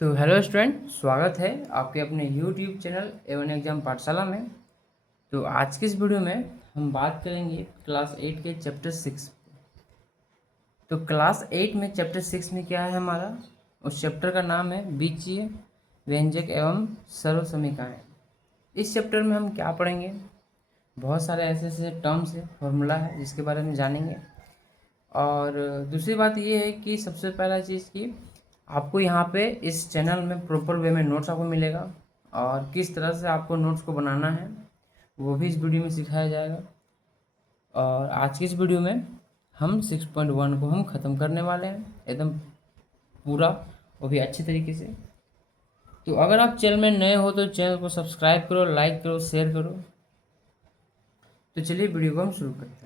तो hello student, स्वागत है आपके अपने यूट्यूब चैनल एवन एग्जाम पाठशाला में। तो आज की इस वीडियो में हम बात करेंगे क्लास 8 के चैप्टर 6। तो क्लास 8 में चैप्टर 6 में क्या है हमारा, उस चैप्टर का नाम है बीजीय व्यंजक एवं सर्वसमीकाएँ। इस चैप्टर में हम क्या पढ़ेंगे, बहुत सारे ऐसे ऐसे टर्म्स है, फॉर्मूला है जिसके बारे में जानेंगे। और दूसरी बात ये है कि सबसे पहला चीज़ कि आपको यहाँ पे इस चैनल में प्रॉपर वे में नोट्स आपको मिलेगा और किस तरह से आपको नोट्स को बनाना है वो भी इस वीडियो में सिखाया जाएगा। और आज की इस वीडियो में हम 6.1 को हम ख़त्म करने वाले हैं एकदम पूरा, वो भी अच्छे तरीके से। तो अगर आप चैनल में नए हो तो चैनल को सब्सक्राइब करो, लाइक करो, शेयर करो। तो चलिए वीडियो को हम शुरू करते हैं।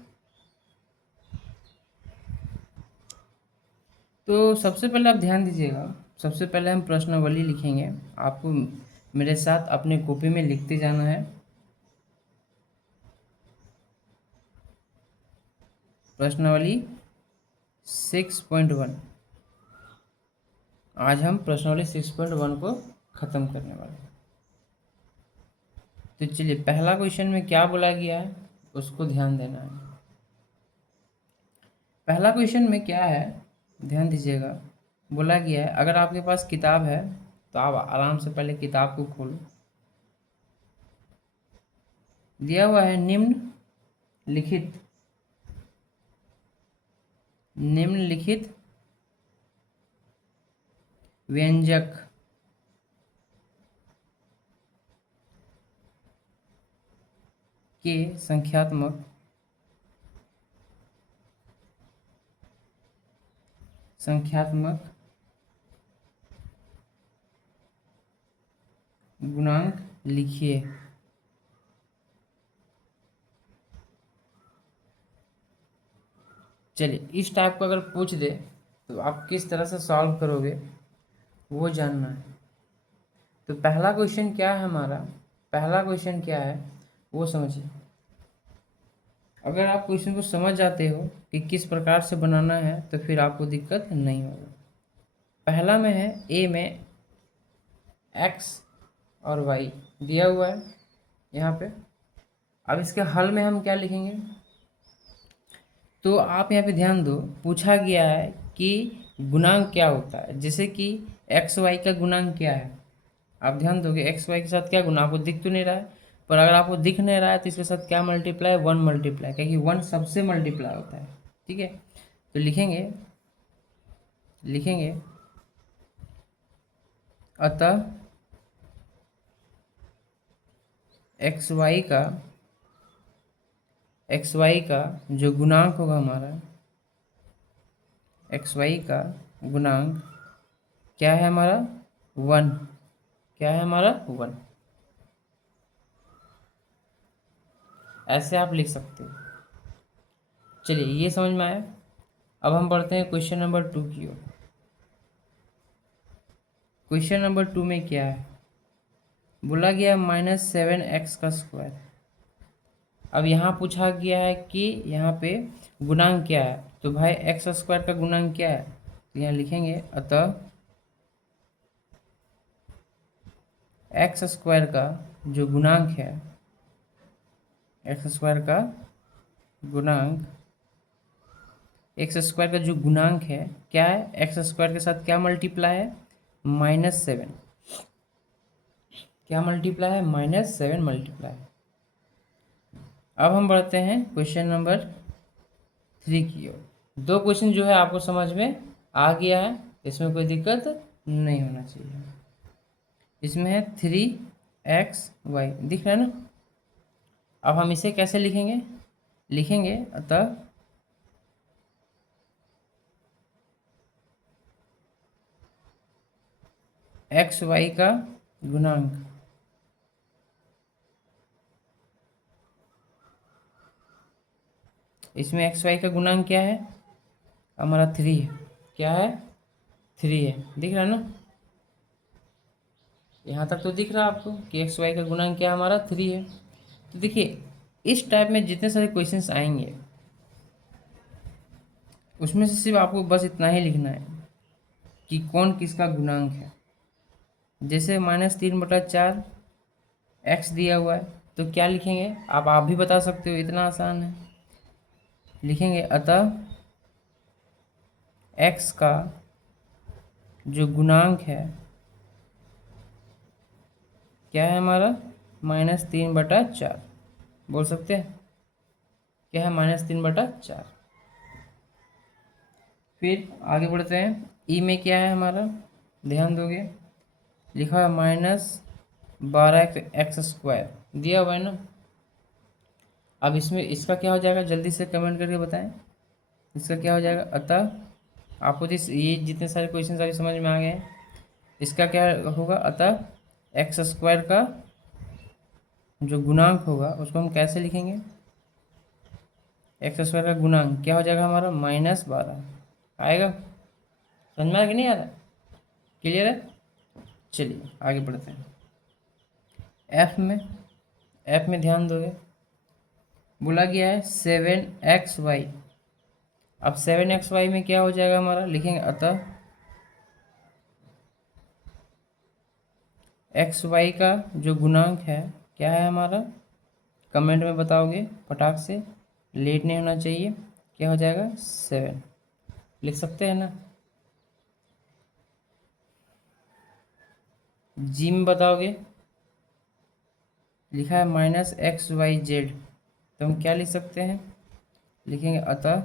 तो सबसे पहले आप ध्यान दीजिएगा, सबसे पहले हम प्रश्नावली लिखेंगे। आपको मेरे साथ अपने कॉपी में लिखते जाना है। प्रश्नावली 6.1। आज हम प्रश्नावली 6.1 को ख़त्म करने वाले हैं। तो चलिए, पहला क्वेश्चन में क्या बोला गया है उसको ध्यान देना है। पहला क्वेश्चन में क्या है, ध्यान दीजिएगा। बोला गया है अगर आपके पास किताब है तो आप आराम से पहले किताब को खोलो। दिया हुआ है निम्नलिखित व्यंजक के संख्यात्मक गुणांक लिखिए। चलिए, इस टाइप का अगर पूछ दे तो आप किस तरह से सॉल्व करोगे वो जानना है। तो पहला क्वेश्चन क्या है हमारा, पहला क्वेश्चन क्या है वो समझिए। अगर आप क्वेश्चन को समझ जाते हो कि किस प्रकार से बनाना है तो फिर आपको दिक्कत नहीं होगा। पहला में है ए में x और y दिया हुआ है यहाँ पे। अब इसके हल में हम क्या लिखेंगे, तो आप यहाँ पे ध्यान दो, पूछा गया है कि गुणांक क्या होता है। जैसे कि एक्स वाई का गुणांक क्या है, आप ध्यान दोगे एक्स वाई के साथ क्या गुना, आपको दिख तो नहीं रहा है, पर अगर आपको दिख नहीं रहा है तो इसके साथ क्या मल्टीप्लाई, 1 मल्टीप्लाई, क्योंकि 1 सबसे मल्टीप्लाई होता है। ठीक है, तो लिखेंगे अतः एक्स वाई का जो गुणांक होगा हमारा, एक्स वाई का गुणांक क्या है हमारा, 1। क्या है हमारा, 1। ऐसे आप लिख सकते हो। चलिए, ये समझ में आया। अब हम बढ़ते हैं क्वेश्चन नंबर 2 की ओर। क्वेश्चन नंबर 2 में क्या है, बोला गया -7x²। अब यहाँ पूछा गया है कि यहाँ पे गुणांक क्या है, तो भाई x² का गुणांक क्या है, तो यहाँ लिखेंगे अतः x² का जो गुणांक है, x² का गुणांक, x² का जो गुणांक है क्या है, x² के साथ क्या मल्टीप्लाई है, -7। क्या मल्टीप्लाई है, -7 मल्टीप्लाई। अब हम बढ़ते हैं क्वेश्चन नंबर 3 की ओर। दो क्वेश्चन जो है आपको समझ में आ गया है, इसमें कोई दिक्कत नहीं होना चाहिए। इसमें है 3xy, दिख रहा है ना। अब हम इसे कैसे लिखेंगे अतः xy का गुणांक, इसमें xy का गुणांक क्या है हमारा, 3 है। क्या है, 3 है, दिख रहा है ना। यहाँ तक तो दिख रहा है आपको कि xy का गुणांक क्या हमारा 3 है। तो देखिए, इस टाइप में जितने सारे क्वेश्चंस आएंगे उसमें से सिर्फ आपको बस इतना ही लिखना है कि कौन किसका गुणांक है। जैसे -3/4 x दिया हुआ है, तो क्या लिखेंगे आप भी बता सकते हो, इतना आसान है। लिखेंगे अतः x का जो गुणांक है क्या है हमारा, -3/4 बोल सकते हैं, क्या है -3/4। फिर आगे बढ़ते हैं, ई में क्या है हमारा, ध्यान दोगे, लिखा है -12x² दिया हुआ है ना। अब इसमें इसका क्या हो जाएगा, जल्दी से कमेंट करके बताएं, इसका क्या हो जाएगा। अतः आपको ये जितने सारे क्वेश्चन अभी समझ में आ गए हैं, इसका क्या होगा, अतः x² का जो गुणांक होगा उसको हम कैसे लिखेंगे, x² का गुणांक क्या हो जाएगा हमारा, -12 आएगा। समझ में आया कि नहीं आ रहा, क्लियर है। चलिए आगे बढ़ते हैं। एफ में ध्यान दोगे, बोला गया है 7xy। अब 7xy में क्या हो जाएगा हमारा, लिखेंगे अतः xy का जो गुणांक है क्या है हमारा, कमेंट में बताओगे फटाक से, लेट नहीं होना चाहिए। क्या हो जाएगा, 7 लिख सकते हैं ना। जी में बताओगे, लिखा है -xyz, तो हम क्या लिख सकते हैं, लिखेंगे अतः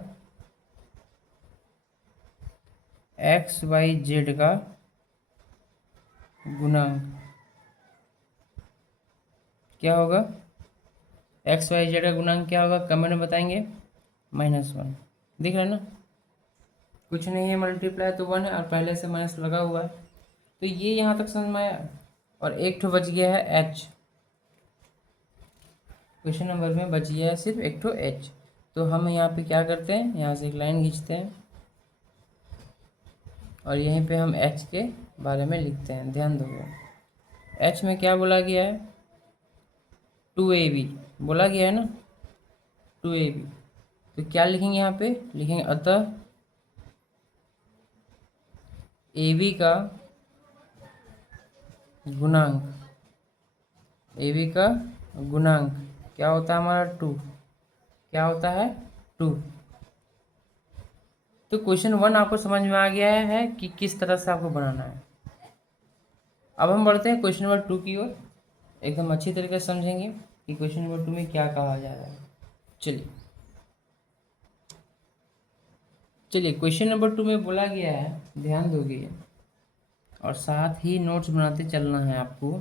xyz का गुणांक क्या होगा, xyz का गुणांक क्या होगा, कमेंट में बताएंगे, -1। दिख रहा है ना, कुछ नहीं है, मल्टीप्लाई तो 1 है और पहले से माइनस लगा हुआ है, तो ये यहाँ तक समझ में आया। और एक ठो बच गया है एच, क्वेश्चन नंबर में बच गया है सिर्फ एक ठो एच। तो हम यहाँ पे क्या करते हैं, यहाँ से एक लाइन खींचते हैं और यहीं पे हम एच के बारे में लिखते हैं। ध्यान दोगे, एच में क्या बोला गया है, 2ab बोला गया है ना, 2ab। तो क्या लिखेंगे यहाँ पे, लिखेंगे अतः ab का गुणांक, ab का गुणांक क्या होता है हमारा, 2, क्या होता है 2। तो क्वेश्चन 1 आपको समझ में आ गया है कि किस तरह से आपको बनाना है। अब हम बढ़ते हैं क्वेश्चन नंबर 2 की ओर, एकदम अच्छी तरीके से समझेंगे कि क्वेश्चन नंबर 2 में क्या कहा जा रहा है। चलिए क्वेश्चन नंबर 2 में बोला गया है, ध्यान दोगे और साथ ही नोट्स बनाते चलना है आपको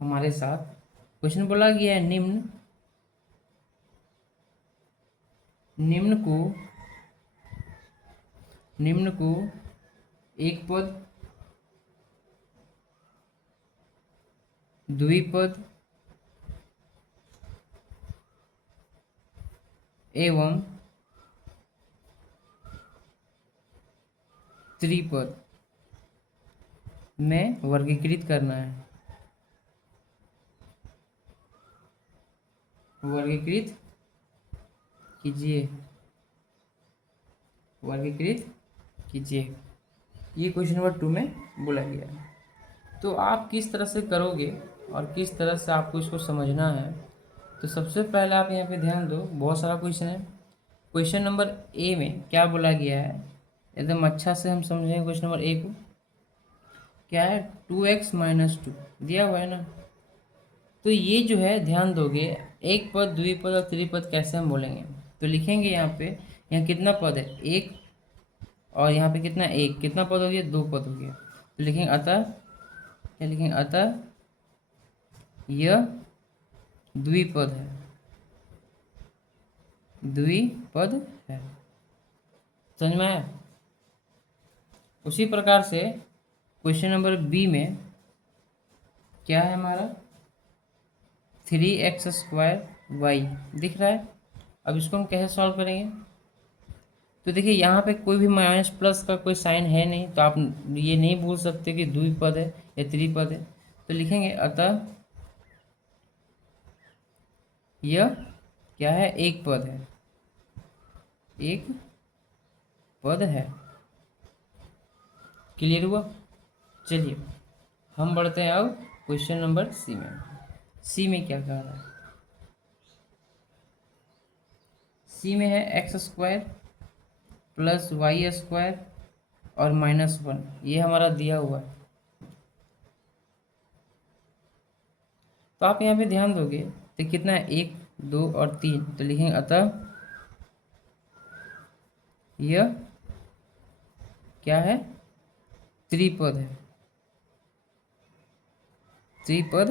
हमारे साथ। क्वेश्चन बोला गया है, निम्न को एक पद, द्विपद एवं त्रिपद में वर्गीकृत करना है, वर्गीकृत कीजिए, वर्गीकृत कीजिए। ये क्वेश्चन नंबर 2 में बोला गया है। तो आप किस तरह से करोगे और किस तरह से आपको इसको समझना है, तो सबसे पहले आप यहाँ पे ध्यान दो, बहुत सारा क्वेश्चन है। क्वेश्चन नंबर ए में क्या बोला गया है, एकदम अच्छा से हम समझेंगे क्वेश्चन नंबर ए को। क्या है, 2x - 2 दिया हुआ है ना। तो ये जो है ध्यान दोगे, एक पद, द्विपद और त्रिपद कैसे हम बोलेंगे, तो लिखेंगे यहाँ पे, यहाँ कितना पद है, एक, और यहाँ पे कितना, एक, कितना पद हो गया, 2 पद हो गया। तो लिखेंगे अतः, क्या लिखेंगे, अतः यह द्विपद है, द्विपद है। समझ में आया। उसी प्रकार से क्वेश्चन नंबर बी में क्या है हमारा, 3x² दिख रहा है। अब इसको हम कैसे सॉल्व करेंगे, तो देखिए यहाँ पे कोई भी माइनस प्लस का कोई साइन है नहीं, तो आप ये नहीं बोल सकते कि द्विपद है या त्रिपद है। तो लिखेंगे अतः यह क्या है, एक पद है, एक पद है। क्लियर हुआ। चलिए हम बढ़ते हैं अब क्वेश्चन नंबर सी में। सी में क्या कह रहा है? सी में है x square plus y square और -1, ये हमारा दिया हुआ है। तो आप यहाँ पे ध्यान दोगे तो कितना है, 1 2 और 3, तो लिखेंगे अतः यह क्या है, त्रिपद है, त्रिपद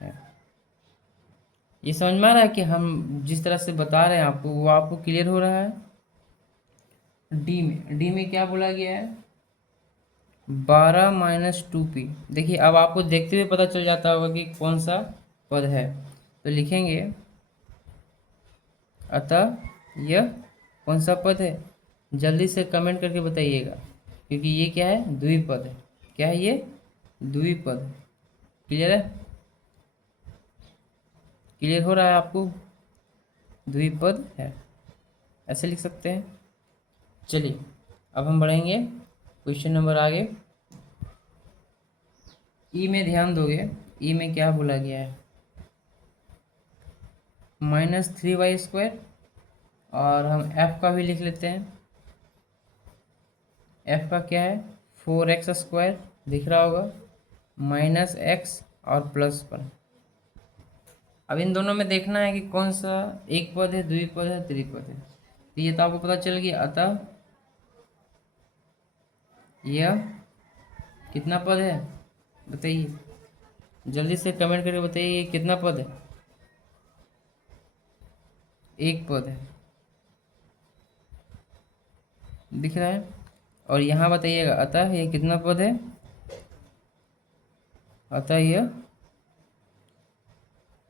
है। ये समझ में आ रहा है कि हम जिस तरह से बता रहे हैं आपको वो आपको क्लियर हो रहा है? डी में क्या बोला गया है, 12 - 2p। देखिए अब आपको देखते हुए पता चल जाता होगा कि कौन सा पद है, तो लिखेंगे अतः यह कौन सा पद है। जल्दी से कमेंट करके बताइएगा, क्योंकि ये क्या है, द्विपद है। क्या है ये, द्विपद। क्लियर है, क्लियर हो रहा है आपको? द्विपद है, ऐसे लिख सकते हैं। चलिए अब हम बढ़ेंगे क्वेश्चन नंबर आगे। ई में ध्यान दोगे, ई में क्या बोला गया है, -3y²। और हम एफ का भी लिख लेते हैं। एफ का क्या है, 4x² दिख रहा होगा, -x और +1। अब इन दोनों में देखना है कि कौन सा एक पद है, द्विपद है, त्रिपद है। तो ये तो आपको पता चल गया, अतः यह कितना पद है, बताइए जल्दी से कमेंट करके बताइए, ये कितना पद है? एक पद है, दिख रहा है। और यहाँ बताइएगा अतः ये कितना पद है, अतः यह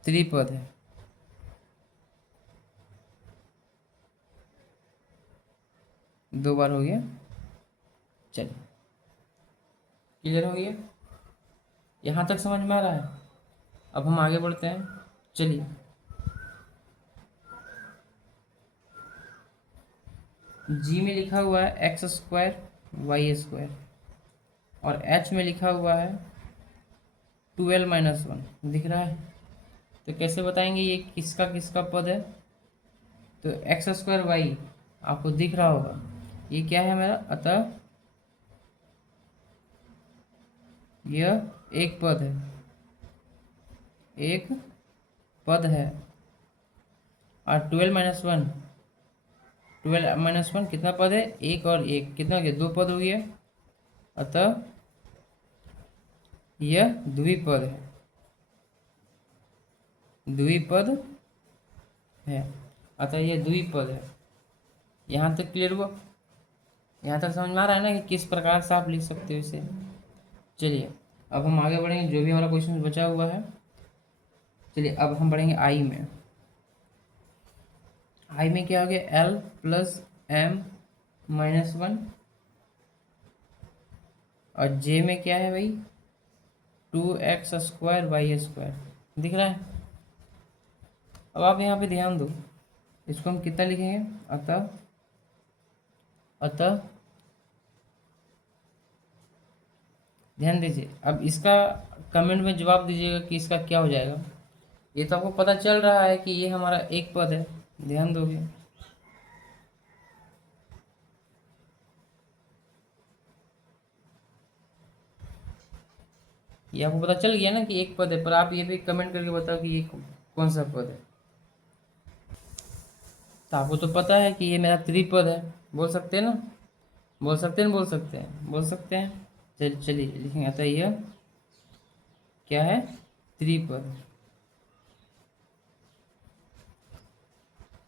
त्रिपद है। दो बार हो गया। चलिए क्लियर हो गया, यहाँ तक समझ में आ रहा है? अब हम आगे बढ़ते हैं। चलिए जी में लिखा हुआ है x² y² और h में लिखा हुआ है 12 - 1, दिख रहा है। तो कैसे बताएंगे ये किसका किसका पद है? तो x² y आपको दिख रहा होगा, ये क्या है मेरा, अतः यह एक पद है, एक पद है। और 12 - 1 कितना पद है, एक और एक कितना हो गया, दो पद हो गया। अतः यह द्विपद है, द्विपद है, अतः यह द्विपद है। यहाँ तक क्लियर हुआ? यहाँ तक समझ में आ रहा है ना कि किस प्रकार से आप लिख सकते हो इसे? चलिए अब हम आगे बढ़ेंगे, जो भी हमारा क्वेश्चन बचा हुआ है। चलिए अब हम बढ़ेंगे आई में। आई में क्या हो गया, l + m - 1। और जे में क्या है भाई, 2x² y², दिख रहा है। अब आप यहाँ पे ध्यान दो, इसको हम कितना लिखेंगे, अतः अतः ध्यान दीजिए। अब इसका कमेंट में जवाब दीजिएगा कि इसका क्या हो जाएगा। ये तो आपको पता चल रहा है कि ये हमारा एक पद है, ध्यान दोगे। ये आपको पता चल गया ना कि एक पद है, पर आप ये भी कमेंट करके बताओ कि ये कौन सा पद है। तो आपको तो पता है कि ये मेरा त्रिपद है, बोल सकते हैं ना, बोल सकते हैं, बोल सकते हैं, बोल सकते हैं। चलिए लिखेंगे, अतः यह क्या है, त्रिपद।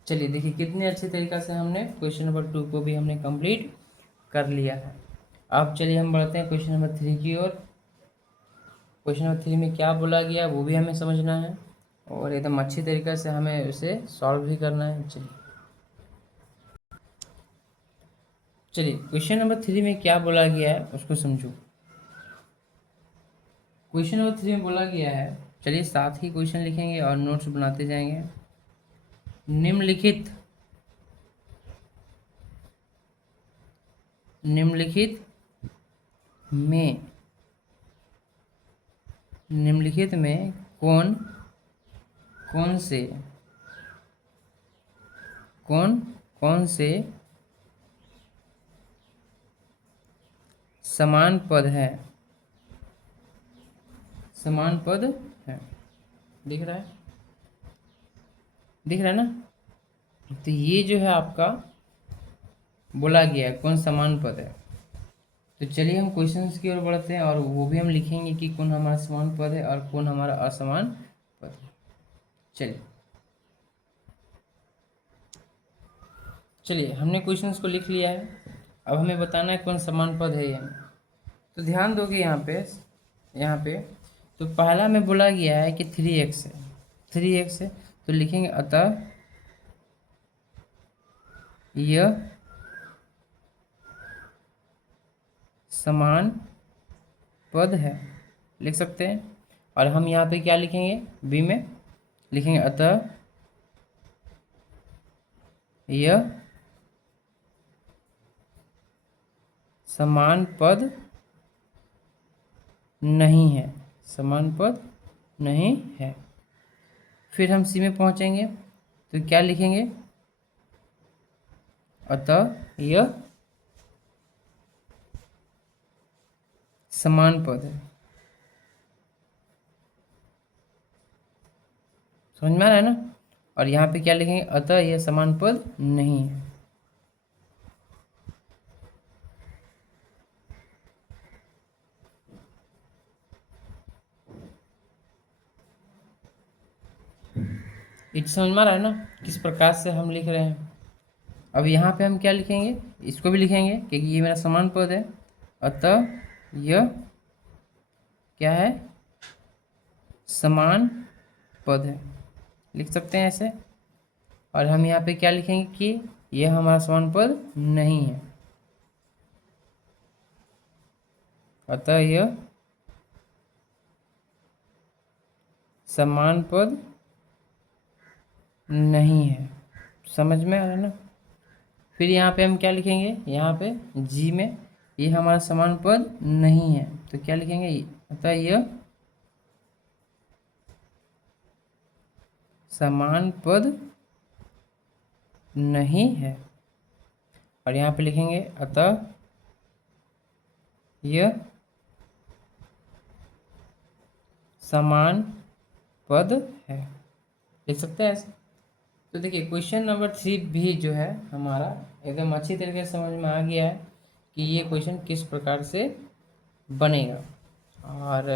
चलिए देखिए कितने अच्छे तरीक़ा से हमने क्वेश्चन नंबर 2 को भी हमने कंप्लीट कर लिया है। अब चलिए हम बढ़ते हैं क्वेश्चन नंबर 3 की ओर। क्वेश्चन नंबर 3 में क्या बोला गया वो भी हमें समझना है, और एकदम अच्छी तरीक़े से हमें उसे सॉल्व भी करना है। चलिए क्वेश्चन नंबर 3 में क्या बोला गया है उसको समझो। क्वेश्चन नंबर 3 में बोला गया है, चलिए साथ ही क्वेश्चन लिखेंगे और नोट्स बनाते जाएंगे। निम्नलिखित में निम्नलिखित में कौन कौन से समान पद है, समान पद है। दिख रहा है ना। तो ये जो है आपका बोला गया है कौन समान पद है। तो चलिए हम क्वेश्चंस की ओर बढ़ते हैं और वो भी हम लिखेंगे कि कौन हमारा समान पद है और कौन हमारा असमान पद है। चलिए हमने क्वेश्चंस को लिख लिया है। अब हमें बताना है कौन समान पद है या नहीं। तो ध्यान दोगे यहाँ पे तो पहला में बोला गया है कि 3x है, 3x है, तो लिखेंगे अतः यह समान पद है, लिख सकते हैं। और हम यहाँ पे क्या लिखेंगे, बी में लिखेंगे अतः यह समान पद नहीं है, समान पद नहीं है। फिर हम सी में पहुँचेंगे तो क्या लिखेंगे, अतः यह समान पद है। समझ में आ रहा है ना। और यहाँ पे क्या लिखेंगे, अतः यह समान पद नहीं है। इट समझ में आ रहा है ना किस प्रकार से हम लिख रहे हैं। अब यहाँ पे हम क्या लिखेंगे, इसको भी लिखेंगे क्योंकि ये मेरा समान पद है। अतः यह क्या है, समान पद है, लिख सकते हैं ऐसे। और हम यहाँ पे क्या लिखेंगे कि यह हमारा समान पद नहीं है, अतः यह समान पद नहीं है। समझ में आ रहा है ना। फिर यहाँ पे हम क्या लिखेंगे, यहाँ पे जी में ये हमारा समान पद नहीं है तो क्या लिखेंगे, अतः यह समान पद नहीं है। और यहाँ पे लिखेंगे अतः यह समान पद है, लिख सकते हैं ऐसे। तो देखिए क्वेश्चन नंबर 3 भी जो है हमारा एकदम अच्छी तरीके से समझ में आ गया है कि ये क्वेश्चन किस प्रकार से बनेगा। और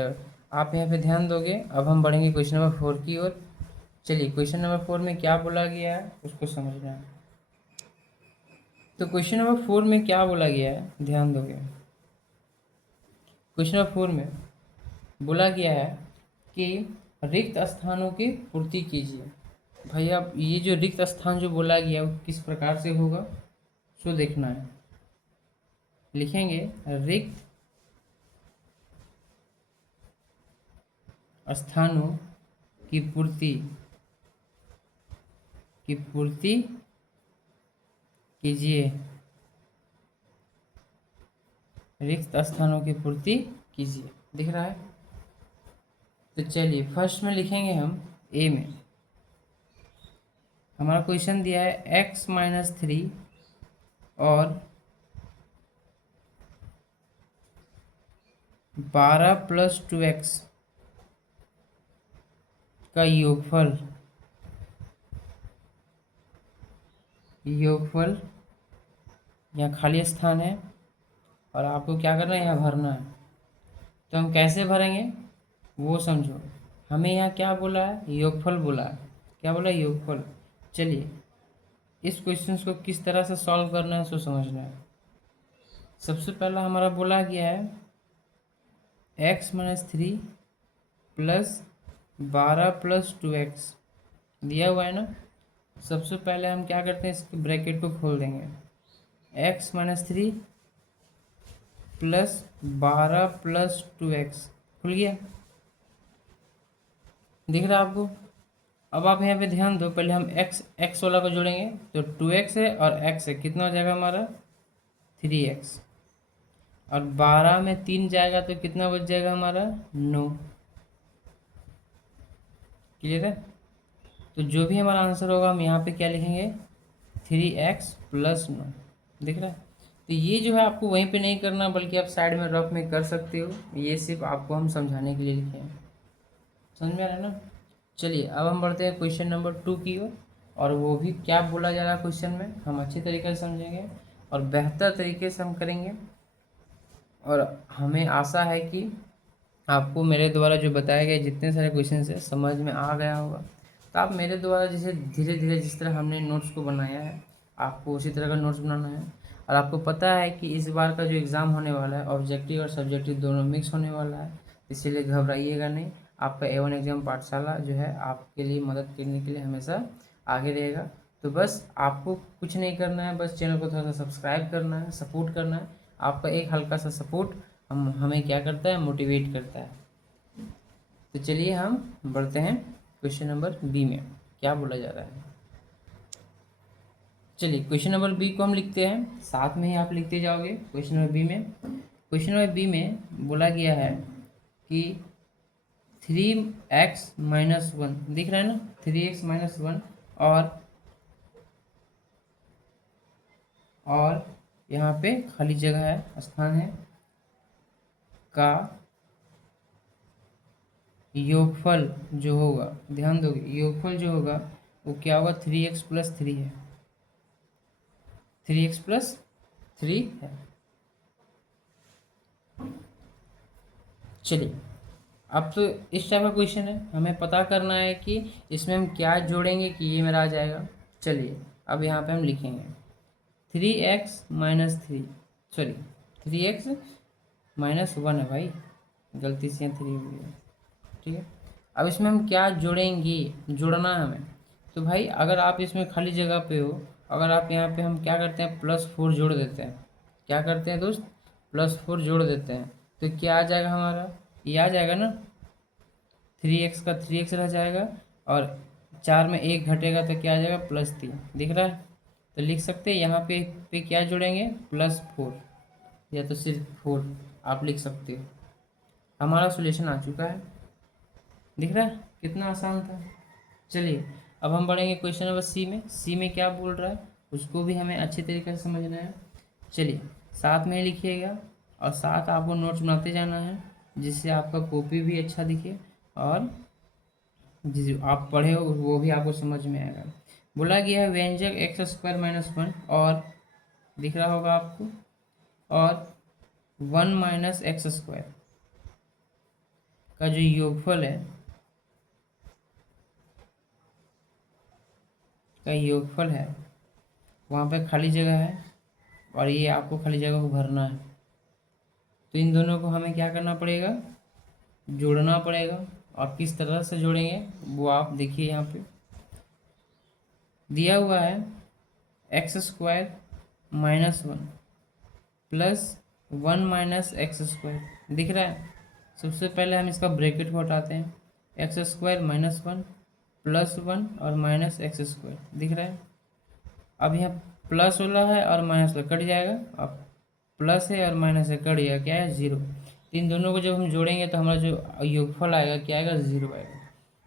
आप यहाँ पे ध्यान दोगे। अब हम बढ़ेंगे क्वेश्चन नंबर 4 की ओर। चलिए क्वेश्चन नंबर 4 में क्या बोला गया है उसको समझना है। तो क्वेश्चन नंबर 4 में क्या बोला गया है, ध्यान दोगे। क्वेश्चन नंबर 4 में बोला गया है कि रिक्त स्थानों की पूर्ति कीजिए। भाई अब ये जो रिक्त स्थान जो बोला गया वो किस प्रकार से होगा सो देखना है। लिखेंगे रिक्त स्थानों की पूर्ति कीजिए, रिक्त स्थानों की पूर्ति कीजिए। दिख रहा है। तो चलिए फर्स्ट में लिखेंगे हम ए में। हमारा क्वेश्चन दिया है x-3 और 12 + 2x का योगफल यहाँ खाली स्थान है और आपको क्या करना है, यहाँ भरना है। तो हम कैसे भरेंगे वो समझो। हमें यहाँ क्या बोला है, योगफल बोला है। क्या बोला है, योगफल। चलिए इस क्वेश्चन को किस तरह से सॉल्व करना है सो समझना है। सबसे पहला हमारा बोला गया है x-3 + 12 + 2x दिया हुआ है ना। सबसे पहले हम क्या करते हैं, इसके ब्रैकेट को खोल देंगे। x-3 + 12 + 2x खुल गया, दिख रहा है आपको। अब आप यहाँ पे ध्यान दो, पहले हम x वाला को जोड़ेंगे तो 2x है और x है, कितना हो जाएगा हमारा 3x। और 12 में 3 जाएगा तो कितना बच जाएगा हमारा 9। क्लियर है। तो जो भी हमारा आंसर होगा हम यहाँ पे क्या लिखेंगे, 3x+9, दिख रहा है। तो ये जो है आपको वहीं पे नहीं करना, बल्कि आप साइड में रफ में कर सकते हो, ये सिर्फ आपको हम समझाने के लिए लिखे हैं। समझ में आ रहा है ना। चलिए अब हम बढ़ते हैं क्वेश्चन नंबर 2 की ओर, और वो भी क्या बोला जा रहा है क्वेश्चन में हम अच्छी तरीके से समझेंगे और बेहतर तरीके से हम करेंगे। और हमें आशा है कि आपको मेरे द्वारा जो बताए गए जितने सारे क्वेश्चन है समझ में आ गया होगा। तो आप मेरे द्वारा जैसे धीरे धीरे जिस तरह हमने नोट्स को बनाया है, आपको उसी तरह का नोट्स बनाना है। और आपको पता है कि इस बार का जो एग्ज़ाम होने वाला है ऑब्जेक्टिव और सब्जेक्टिव दोनों मिक्स होने वाला है, इसीलिए घबराइएगा नहीं। आपका A1 एग्ज़ाम पाठशाला जो है आपके लिए मदद करने के लिए हमेशा आगे रहेगा। तो बस आपको कुछ नहीं करना है, बस चैनल को थोड़ा सा सब्सक्राइब करना है, सपोर्ट करना है। आपका एक हल्का सा सपोर्ट हमें क्या करता है, मोटिवेट करता है। तो चलिए हम बढ़ते हैं क्वेश्चन नंबर बी में, क्या बोला जा रहा है। चलिए क्वेश्चन नंबर बी को हम लिखते हैं, साथ में ही आप लिखते जाओगे क्वेश्चन नंबर बी में। क्वेश्चन नंबर बी में बोला गया है कि 3x-1 दिख रहा है ना, 3x-1 और यहाँ पे खाली जगह है, स्थान है, का योगफल जो होगा, ध्यान दोगे योगफल जो होगा वो क्या होगा, 3x+3 है, 3x+3 है। चलिए अब तो इस टाइप का क्वेश्चन है, हमें पता करना है कि इसमें हम क्या जोड़ेंगे कि ये मेरा आ जाएगा। चलिए अब यहाँ पे हम लिखेंगे 3x-3, सॉरी 3x-1 है भाई, गलती से 3 हो गया, ठीक है। अब इसमें हम क्या जोड़ेंगे, जोड़ना है हमें। तो भाई अगर आप इसमें खाली जगह पे हो, अगर आप यहाँ पे हम क्या करते हैं, +4 जोड़ देते हैं। क्या करते हैं दोस्त, +4 जोड़ देते हैं। तो क्या आ जाएगा हमारा, ये आ जाएगा ना, 3x का 3x रह जाएगा और 4 में 1 घटेगा तो क्या आ जाएगा, +3, दिख रहा है। तो लिख सकते हैं यहाँ पे क्या जोड़ेंगे, +4 या तो सिर्फ 4 आप लिख सकते हो। हमारा सॉल्यूशन आ चुका है, दिख रहा है कितना आसान था। चलिए अब हम बढ़ेंगे क्वेश्चन नंबर सी में। सी में क्या बोल रहा है उसको भी हमें अच्छे तरीके से समझना है। चलिए साथ में ही लिखिएगा और साथ आपको नोट्स बनाते जाना है, जिससे आपका कॉपी भी अच्छा दिखे और जिस आप पढ़े हो वो भी आपको समझ में आएगा। बोला गया है व्यंजक x² - 1 और, दिख रहा होगा आपको, और 1 - x² का जो योगफल है, वहाँ पे खाली जगह है और ये आपको खाली जगह को भरना है। तो इन दोनों को हमें क्या करना पड़ेगा, जोड़ना पड़ेगा। और किस तरह से जोड़ेंगे वो आप देखिए, यहाँ पे दिया हुआ है x² - 1 प्लस 1 - x², दिख रहा है। सबसे पहले हम इसका ब्रैकेट को हटाते हैं, x² - 1 +1 और -x², दिख रहा है। अब यहाँ प्लस वाला है और माइनस वाला कट जाएगा, अब प्लस है और माइनस है कट जाएगा, क्या है, 0। इन दोनों को जब हम जोड़ेंगे तो हमारा जो योगफल आएगा क्या आएगा, 0 आएगा।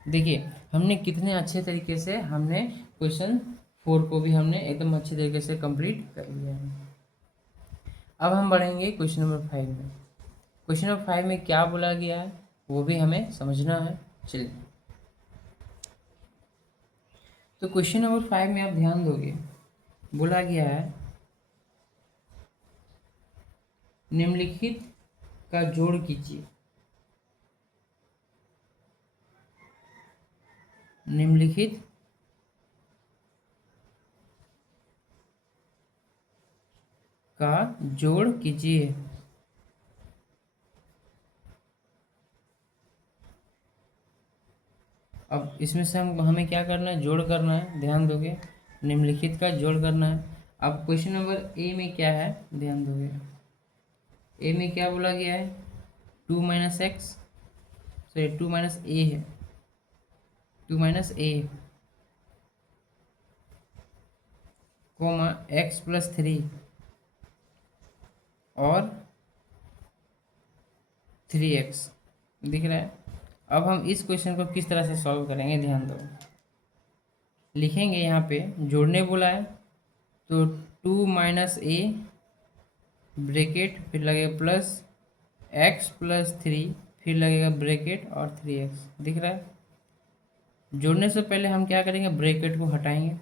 देखिए हमने कितने अच्छे तरीके से हमने क्वेश्चन 4 को भी हमने एकदम अच्छे तरीके से कंप्लीट कर लिया है। अब हम बढ़ेंगे क्वेश्चन नंबर 5 में। क्वेश्चन नंबर 5 में क्या बोला गया है वो भी हमें समझना है। चलिए तो क्वेश्चन नंबर 5 में आप ध्यान दोगे, बोला गया है निम्नलिखित का जोड़ कीजिए। निम्नलिखित का जोड़ कीजिए। अब इसमें से हमें क्या करना है, जोड़ करना है, ध्यान दोगे, निम्नलिखित का जोड़ करना है। अब क्वेश्चन नंबर ए में क्या है, ध्यान दोगे, ए में क्या बोला गया है, 2 - x, सॉरी 2 - a है, 2 - a कोमा x+3 और 3x, दिख रहा है। अब हम इस क्वेश्चन को किस तरह से सॉल्व करेंगे, ध्यान दो। लिखेंगे यहाँ पे जोड़ने बोला है तो 2 माइनस ए ब्रैकेट, फिर लगेगा प्लस एक्स प्लस 3, फिर लगेगा ब्रैकेट और 3x। दिख रहा है। जोड़ने से पहले हम क्या करेंगे, ब्रैकेट को हटाएंगे।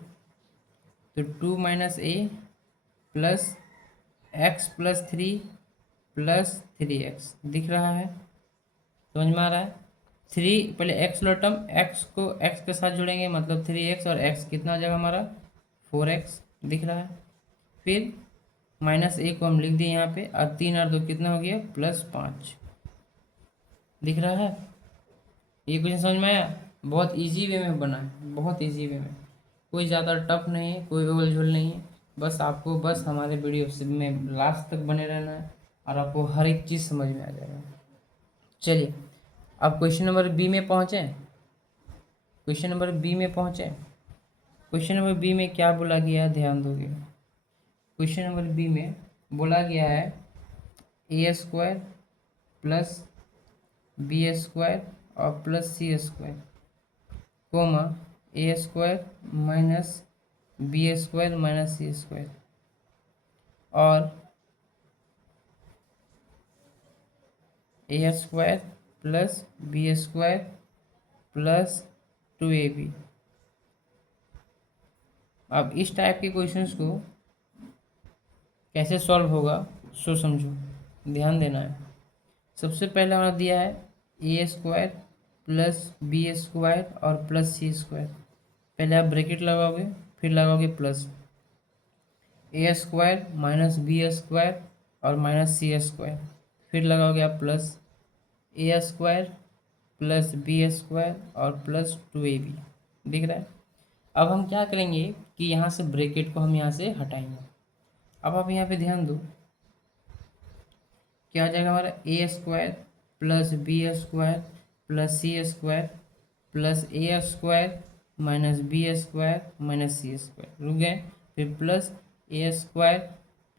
तो 2 minus A plus X plus 3 plus 3x दिख रहा है, समझ में आ रहा है। 3 पहले एक्स लो टर्म, एक्स को एक्स के साथ जोड़ेंगे मतलब 3x, और x कितना आ जाएगा हमारा 4x दिख रहा है। फिर माइनस ए को हम लिख दिए यहाँ पे, और 3 और 2 कितना हो गया +5 दिख रहा है। ये क्वेश्चन समझ में आया। बहुत इजी वे में बना है, बहुत इजी वे में, कोई ज़्यादा टफ नहीं है, कोई ओवल झोल नहीं है। बस आपको बस हमारे वीडियो में लास्ट तक बने रहना है और आपको हर एक चीज़ समझ में आ जाएगा। चलिए अब क्वेश्चन नंबर बी में पहुँचे। क्वेश्चन नंबर बी में पहुँचे। क्वेश्चन नंबर बी में क्या बोला गया है, ध्यान दोगे। क्वेश्चन नंबर बी में बोला गया है a² प्लस b² और plus c², coma a² minus b² minus c², और a² plus b² plus 2ab। अब इस टाइप के क्वेश्चंस को कैसे सॉल्व होगा सो समझो, ध्यान देना है। सबसे पहले हमारा दिया है a² प्लस b² और प्लस c²। पहले आप ब्रैकेट लगाओगे, फिर लगाओगे प्लस a² माइनस b² और माइनस c², फिर लगाओगे आप प्लस a² प्लस b² और प्लस 2ab। दिख रहा है। अब हम क्या करेंगे कि यहाँ से ब्रैकेट को हम यहाँ से हटाएंगे। अब आप यहाँ पे ध्यान दो, क्या आ जाएगा हमारा a² plus b² plus c² plus a² minus b² minus c², रुक गए। फिर प्लस a²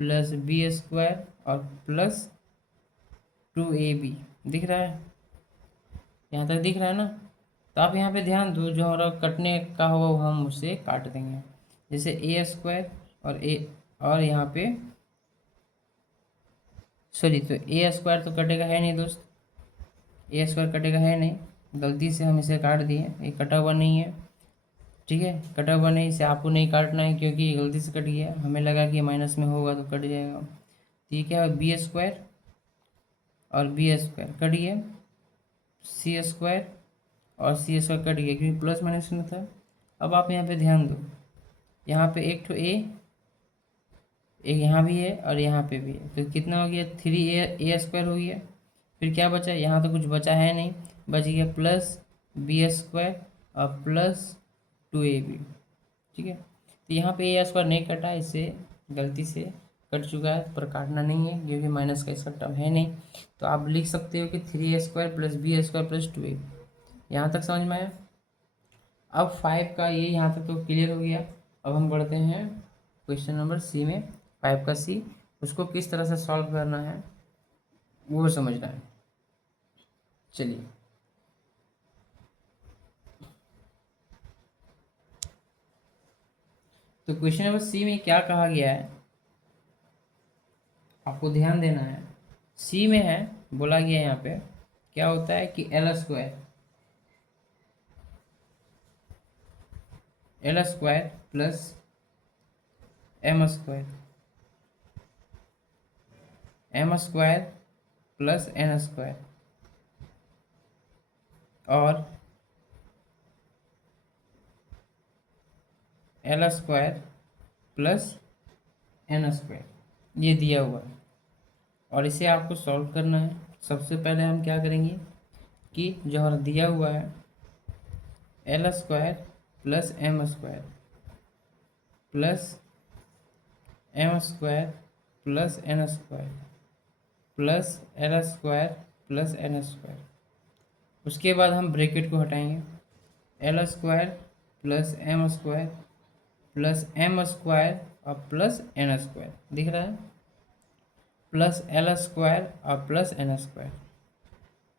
प्लस b² और प्लस 2ab। दिख रहा है, यहाँ तक दिख रहा है ना। तो आप यहाँ पे ध्यान दो, जो हमारा कटने का होगा वो हम उसे काट देंगे। जैसे a² और यहाँ पे सॉरी, तो a² तो कटेगा है नहीं दोस्त, a² कटेगा है नहीं, गलती से हम इसे काट दिए, ये कटा हुआ नहीं है। ठीक है, कटा हुआ नहीं, इसे आपको नहीं काटना है क्योंकि गलती से कट गया, हमें लगा कि माइनस में होगा तो कट जाएगा। तो ये क्या है, b² और b² कट गया, c² और c² कट गया क्योंकि प्लस माइनस में था। अब आप यहाँ पे ध्यान दो, यहाँ पे एक यहाँ भी है और यहाँ पे भी है, तो कितना हो गया 3a² हो गया। फिर क्या बचा, यहाँ तो कुछ बचा है नहीं, बच गया प्लस b² और प्लस 2ab। ठीक है, तो यहाँ पे a² नहीं कटा, इससे गलती से कट चुका है, पर काटना नहीं है क्योंकि माइनस का इसका टर्म है नहीं। तो आप लिख सकते हो कि 3a² plus b² plus 2ab। यहाँ तक समझ में आया। अब 5 का ये यहाँ तक तो क्लियर हो गया। अब हम बढ़ते हैं क्वेश्चन नंबर सी में। 5 का सी, उसको किस तरह से सॉल्व करना है वो समझना है। चलिए तो क्वेश्चन नंबर सी में क्या कहा गया है, आपको ध्यान देना है। सी में है, बोला गया यहाँ पे क्या होता है कि l² plus m² plus n² और l² प्लस n², ये दिया हुआ है और इसे आपको सॉल्व करना है। सबसे पहले हम क्या करेंगे कि जो हमारा दिया हुआ है l² plus m² plus m² plus n² plus l² plus n², उसके बाद हम ब्रैकेट को हटाएंगे। l² plus m² plus m² और प्लस n², दिख रहा है, प्लस l² और प्लस n²।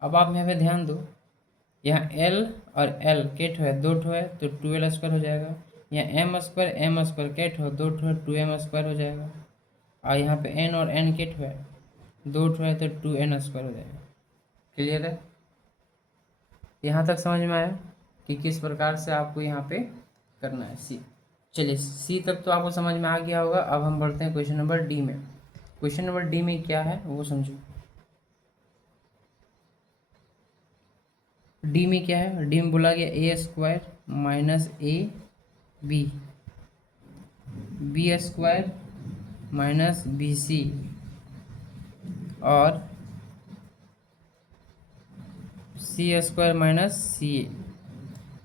अब आप यहाँ पे ध्यान दो, यहाँ एल और एल के ठो है, 2 ठो है तो 2l² हो जाएगा। यहाँ एम स्क्वायर के ठो 2 ठो है, 2m² हो जाएगा। और यहाँ पे एन और एन के ठो है, 2 ठो है तो 2n² हो जाएगा। क्लियर है? यहाँ तक समझ में आया कि किस प्रकार से आपको यहाँ पे करना है सी। चलिए सी तक तो आपको समझ में आ गया होगा। अब हम बढ़ते हैं क्वेश्चन नंबर डी में। क्वेश्चन नंबर डी में क्या है वो समझो। डी में क्या है? डी में बोला गया a² माइनस ए b, b² minus B C और c² माइनस सी ए,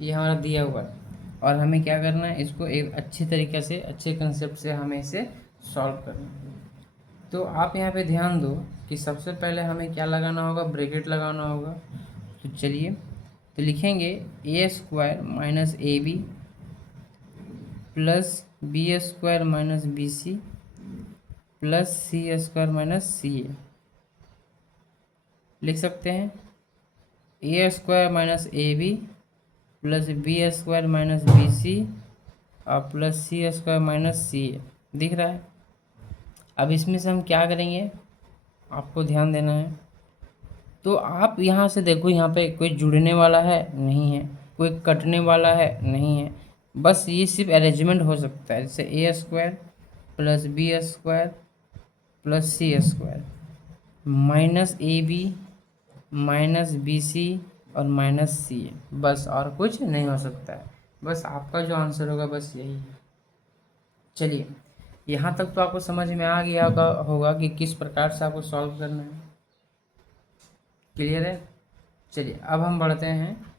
ये हमारा दिया हुआ है। और हमें क्या करना है, इसको एक अच्छी तरीके से, अच्छे कंसेप्ट से हमें इसे सॉल्व करना है। तो आप यहाँ पे ध्यान दो कि सबसे पहले हमें क्या लगाना होगा, ब्रैकेट लगाना होगा। तो चलिए तो लिखेंगे a² minus A B plus b² minus B C plus c² minus C A. लिख सकते हैं a² माइनस ए B plus b² minus B C और प्लस c² माइनस सी ए। दिख रहा है? अब इसमें से हम क्या करेंगे, आपको ध्यान देना है। तो आप यहाँ से देखो, यहाँ पे कोई जुड़ने वाला है नहीं है, कोई कटने वाला है नहीं है, बस ये सिर्फ अरेंजमेंट हो सकता है। जैसे a² plus b² plus c² minus ए बी माइनस बी सी और माइनस सी ए, बस और कुछ नहीं हो सकता है। बस आपका जो आंसर होगा बस यही है। चलिए यहाँ तक तो आपको समझ में आ गया होगा कि किस प्रकार से आपको सॉल्व करना है। क्लियर है? चलिए अब हम बढ़ते हैं।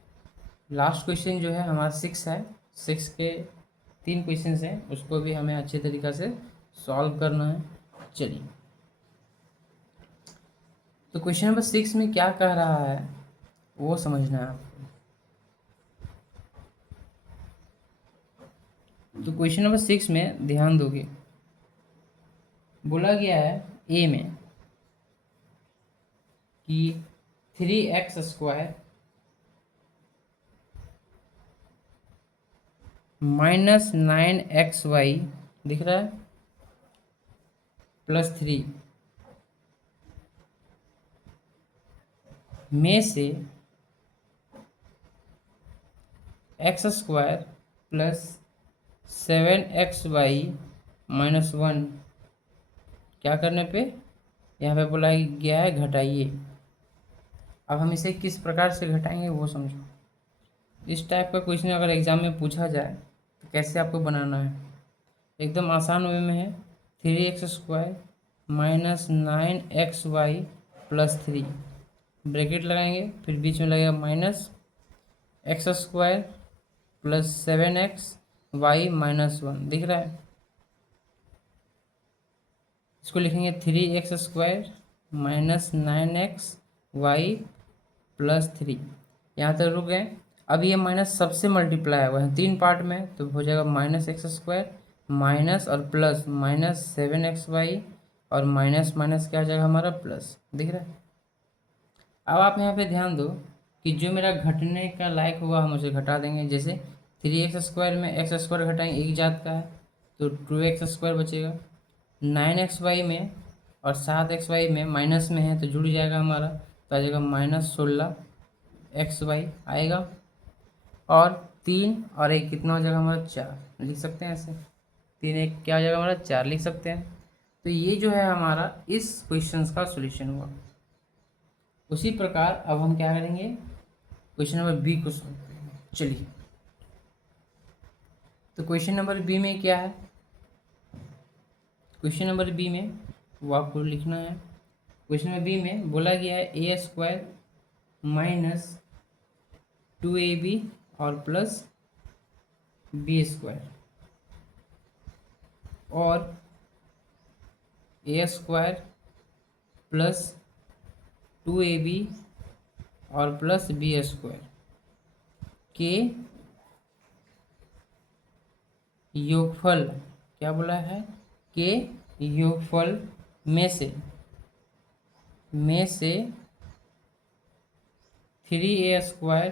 लास्ट क्वेश्चन जो है हमारा 6 है। 6 के 3 क्वेश्चन हैं, उसको भी हमें अच्छे तरीक़ा से सॉल्व करना है। चलिए तो क्वेश्चन नंबर 6 में क्या कह रहा है वो समझना है आपको। तो क्वेश्चन नंबर 6 में ध्यान दोगे, बोला गया है ए में कि 3x² माइनस 9xy दिख रहा है प्लस 3 में से x² प्लस 7xy माइनस 1 क्या करने पे यहाँ पे बोला गया है घटाइए। अब हम इसे किस प्रकार से घटाएंगे वो समझो। इस टाइप का क्वेश्चन अगर एग्जाम में पूछा जाए तो कैसे आपको बनाना है, एकदम आसान वे में है। 3x² minus 9xy plus 3 bracket लगाएंगे, फिर बीच में लगेगा minus x² plus 7xy minus 1 दिख रहा है। इसको लिखेंगे 3x² माइनस 9xy प्लस 3। यहाँ तक रुक गए। अब ये माइनस सबसे मल्टीप्लाई हुआ है 3 पार्ट में, तो हो जाएगा माइनस x² माइनस और प्लस माइनस 7xy और माइनस माइनस क्या हो जाएगा हमारा प्लस। दिख रहा है? अब आप यहाँ पे ध्यान दो कि जो मेरा घटने का लायक होगा हम उसे घटा देंगे। जैसे 3x² में x² घटाएंगे, एक जात का है तो 2x² बचेगा। 9xy में और 7xy में माइनस में है तो जुड़ जाएगा हमारा, तो आ जाएगा माइनस 16xy आएगा। और 3 और 1 कितना हो जाएगा हमारा 4 लिख सकते हैं ऐसे। 3 1 क्या हो जाएगा हमारा 4 लिख सकते हैं। तो ये जो है हमारा इस क्वेश्चन का सॉल्यूशन हुआ। उसी प्रकार अब हम क्या करेंगे, क्वेश्चन नंबर बी को सॉल्व करेंगे। चलिए तो क्वेश्चन नंबर बी में क्या है, क्वेश्चन नंबर बी में वो आपको लिखना है। क्वेश्चन नंबर बी में बोला गया है a² माइनस 2ab और प्लस b² और a² प्लस 2ab और प्लस b² के योगफल, क्या बोला है, के योगफल में से 3a²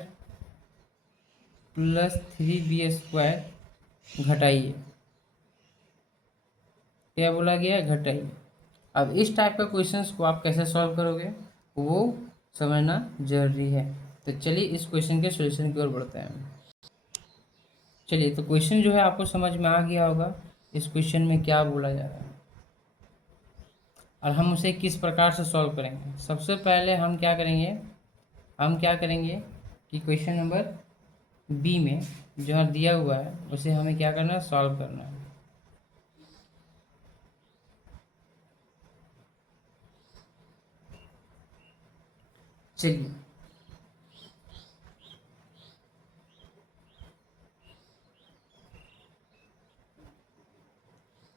प्लस 3b² घटाइए। क्या बोला गया? घटाइए। अब इस टाइप का क्वेश्चंस को आप कैसे सॉल्व करोगे वो समझना जरूरी है। तो चलिए इस क्वेश्चन के सॉल्यूशन की ओर बढ़ते हैं। चलिए, तो क्वेश्चन जो है आपको समझ में आ गया होगा इस क्वेश्चन में क्या बोला जा रहा है और हम उसे किस प्रकार से सॉल्व करेंगे। सबसे पहले हम क्या करेंगे कि क्वेश्चन नंबर बी में जो दिया हुआ है उसे हमें क्या करना है? सॉल्व करना है। चलिए,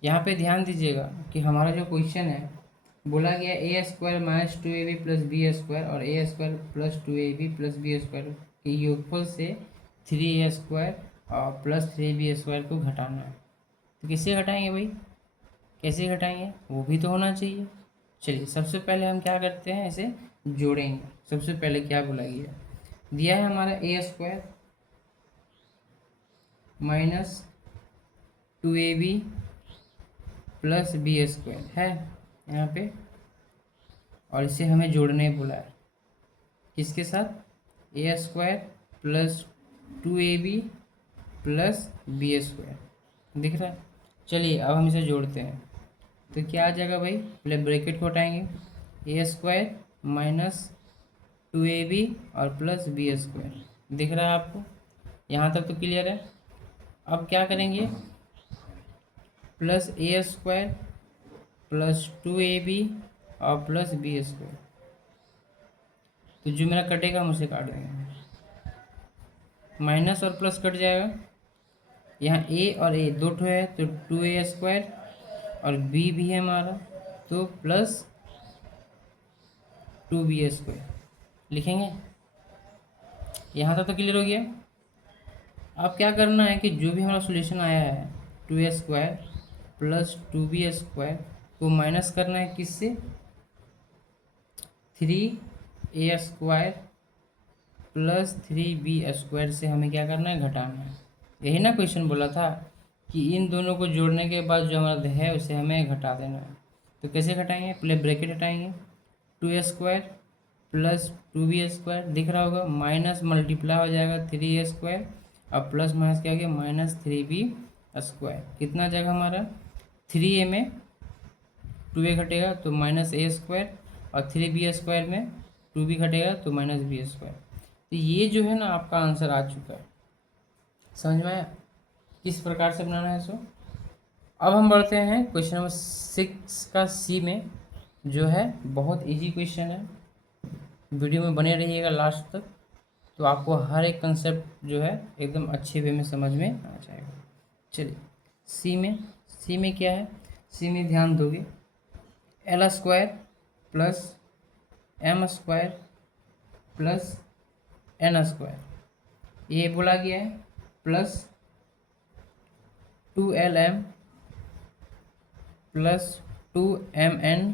यहाँ पे ध्यान दीजिएगा कि हमारा जो क्वेश्चन है बोला गया a² minus 2ab plus b² और a² plus 2ab plus b² के योगफल से 3a² और प्लस 3b² को घटाना है। तो किससे घटाएंगे भाई? कैसे घटाएंगे वो भी तो होना चाहिए। चलिए, सबसे पहले हम क्या करते हैं, इसे जोड़ेंगे। सबसे पहले क्या बोला गया? दिया है हमारा a² minus 2ab plus b² है यहाँ पे, और इसे हमें जोड़ने बोला है किसके साथ? a² plus 2ab plus b²। दिख रहा है? चलिए अब हम इसे जोड़ते हैं तो क्या आ जाएगा भाई? पहले ब्रैकेट को हटाएंगे, a² माइनस 2ab और प्लस b²। दिख रहा है आपको? यहाँ तक तो क्लियर है। अब क्या करेंगे? प्लस a² प्लस 2ab और प्लस b²। तो जो मेरा कटेगा हम उसे काट देंगे, माइनस और प्लस कट जाएगा। यहाँ a और a दो ठो है तो 2a² और b भी है हमारा तो प्लस 2b² लिखेंगे। यहाँ तक तो क्लियर हो गया। अब क्या करना है कि जो भी हमारा सॉल्यूशन आया है 2a² प्लस 2b² को माइनस करना है किससे? 3a² प्लस 3b² से हमें क्या करना है? घटाना है। यही ना क्वेश्चन बोला था कि इन दोनों को जोड़ने के बाद जो हमारा है उसे हमें घटा देना है। तो कैसे घटाएंगे? पहले ब्रैकेट हटाएंगे, 2a² प्लस 2b² दिख रहा होगा, माइनस मल्टीप्लाई हो जाएगा 3a² और प्लस माइनस क्या हो गया? Minus 3b²। कितना जाएगा हमारा? 3a में 2a घटेगा तो माइनस a² और 3b² में 2b घटेगा तो माइनस b²। तो ये जो है ना आपका आंसर आ चुका है। समझ में आया किस प्रकार से बनाना है इसको? अब हम बढ़ते हैं क्वेश्चन नंबर 6 का सी में, जो है बहुत इजी क्वेश्चन है। वीडियो में बने रहिएगा लास्ट तक तो आपको हर एक कंसेप्ट जो है एकदम अच्छे वे में समझ में आ जाएगा। चलिए, सी में क्या है? सी में ध्यान दोगे, l² plus m² plus n², ये बोला गया है, प्लस 2lm प्लस 2mn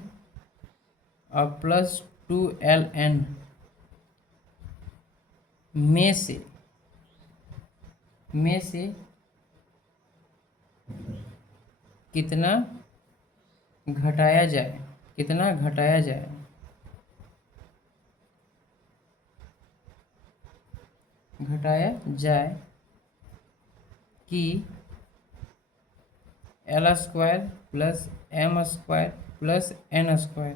और प्लस 2ln में से कितना घटाया जाए? कितना घटाया जाए? घटाया जाए कि l² plus m² plus n²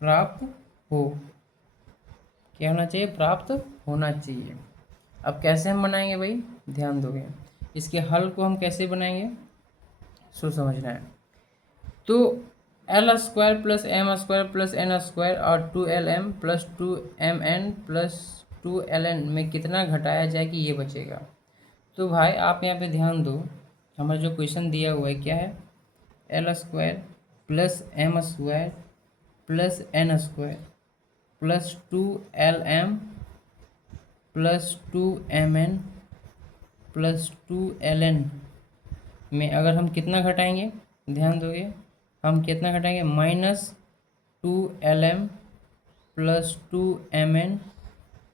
प्राप्त हो। क्या होना चाहिए? प्राप्त होना चाहिए। अब कैसे हम बनाएंगे भाई? ध्यान दोगे, इसके हल को हम कैसे बनाएंगे सो समझना है। तो l² plus m² plus n² और 2lm plus 2mn plus 2ln में कितना घटाया जाए कि ये बचेगा। तो भाई आप यहाँ पे ध्यान दो, हमारा जो क्वेश्चन दिया हुआ है क्या है? l² plus m² plus n² plus 2lm plus 2mn plus 2ln में अगर हम कितना घटाएंगे? ध्यान दोगे, हम कितना घटाएंगे? माइनस 2lm प्लस 2mn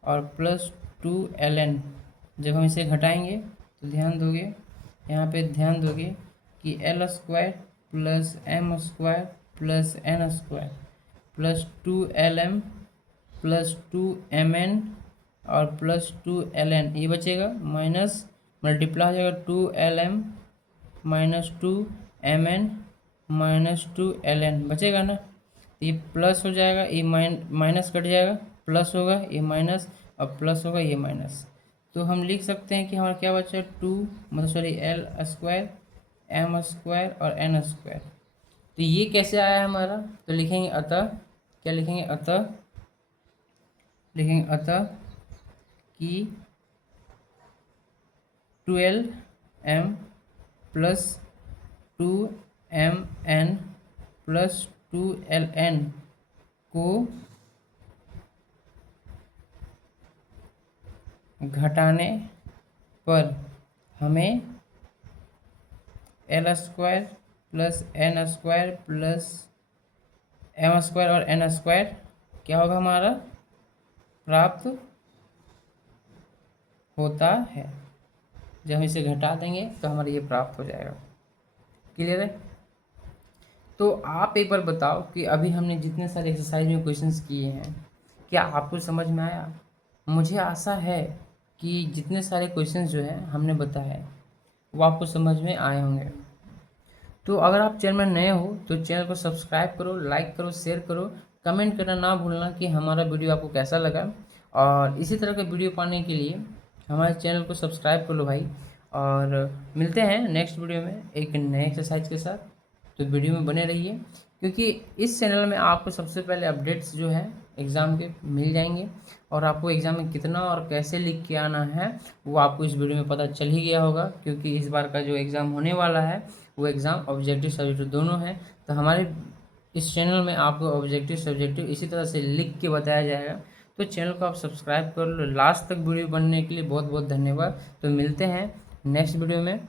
और प्लस 2ln। जब हम इसे घटाएंगे तो ध्यान दोगे, यहाँ पे ध्यान दोगे कि l square plus m square plus n square plus 2lm plus 2mn और प्लस 2ln, ये बचेगा माइनस मल्टीप्लाई हो जाएगा 2lm minus 2mn minus 2ln बचेगा ना। ये प्लस हो जाएगा, ये माइनस कट जाएगा, प्लस होगा ये माइनस और प्लस होगा ये माइनस। तो हम लिख सकते हैं कि हमारा क्या बचा है 2 मतलब sorry l square m square और n स्क्वायर। तो ये कैसे आया हमारा, तो लिखेंगे अतः, क्या लिखेंगे अतः, लिखेंगे अतः कि 12m plus 2mn plus 2ln को घटाने पर हमें l square plus n square plus m square और n स्क्वायर क्या होगा हमारा प्राप्त होता है। जब हम इसे घटा देंगे तो हमारा ये प्राप्त हो जाएगा। क्लियर है। तो आप एक बार बताओ कि अभी हमने जितने सारे एक्सरसाइज में क्वेश्चंस किए हैं क्या आपको समझ में आया। मुझे आशा है कि जितने सारे क्वेश्चंस जो है हमने बताए वो आपको समझ में आए होंगे। तो अगर आप चैनल में नए हो तो चैनल को सब्सक्राइब करो, लाइक करो, शेयर करो, कमेंट करना ना भूलना कि हमारा वीडियो आपको कैसा लगा। और इसी तरह का वीडियो पाने के लिए हमारे चैनल को सब्सक्राइब कर लो भाई। और मिलते हैं नेक्स्ट वीडियो में एक नए एक्सरसाइज के साथ। तो वीडियो में बने रहिए क्योंकि इस चैनल में आपको सबसे पहले अपडेट्स जो है एग्ज़ाम के मिल जाएंगे और आपको एग्ज़ाम में कितना और कैसे लिख के आना है वो आपको इस वीडियो में पता चल ही गया होगा। क्योंकि इस बार का जो एग्ज़ाम होने वाला है वो एग्ज़ाम ऑब्जेक्टिव सब्जेक्टिव दोनों है। तो हमारे इस चैनल में आपको ऑब्जेक्टिव सब्जेक्टिव इसी तरह से लिख के बताया जाएगा। तो चैनल को आप सब्सक्राइब कर लो। लास्ट तक वीडियो बनने के लिए बहुत बहुत धन्यवाद। तो मिलते हैं नेक्स्ट वीडियो में।